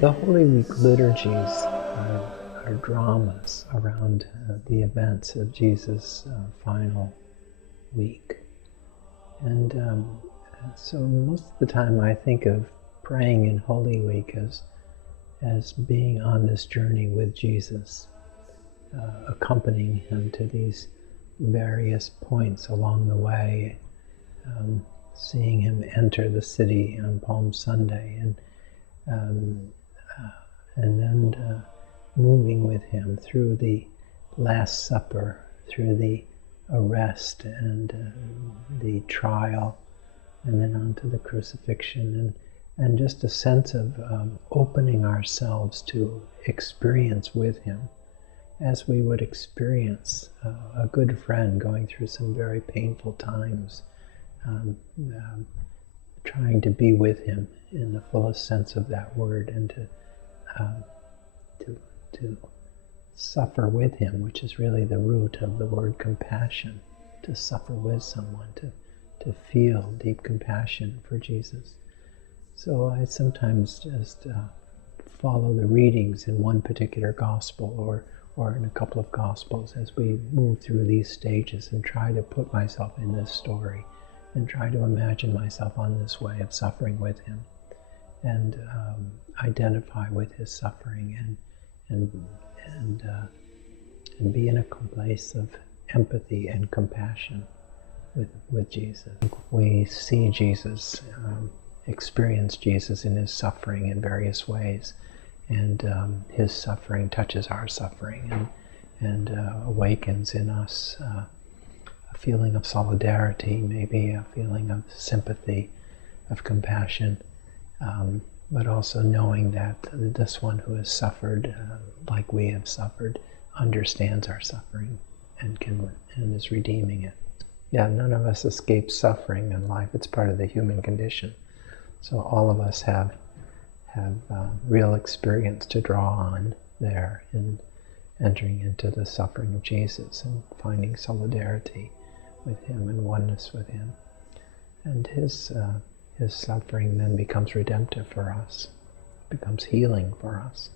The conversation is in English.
The Holy Week liturgies are dramas around the events of Jesus' final week. And so most of the time I think of praying in Holy Week as being on this journey with Jesus, accompanying him to these various points along the way, seeing him enter the city on Palm Sunday, and then moving with him through the Last Supper, through the arrest and the trial, and then on to the crucifixion, and just a sense of opening ourselves to experience with him as we would experience a good friend going through some very painful times, trying to be with him in the fullest sense of that word, and to suffer with him, which is really the root of the word compassion, to suffer with someone, to feel deep compassion for Jesus. So I sometimes just follow the readings in one particular gospel or in a couple of gospels as we move through these stages, and try to put myself in this story and try to imagine myself on this way of suffering with him, and identify with his suffering, and be in a place of empathy and compassion with Jesus. We see Jesus, experience Jesus in his suffering in various ways, and his suffering touches our suffering and awakens in us a feeling of solidarity, maybe a feeling of sympathy, of compassion, but also knowing that this one who has suffered like we have suffered understands our suffering and is redeeming it. Yeah, none of us escape suffering in life. It's part of the human condition. So all of us have real experience to draw on there in entering into the suffering of Jesus and finding solidarity with him and oneness with him. And his suffering then becomes redemptive for us, becomes healing for us.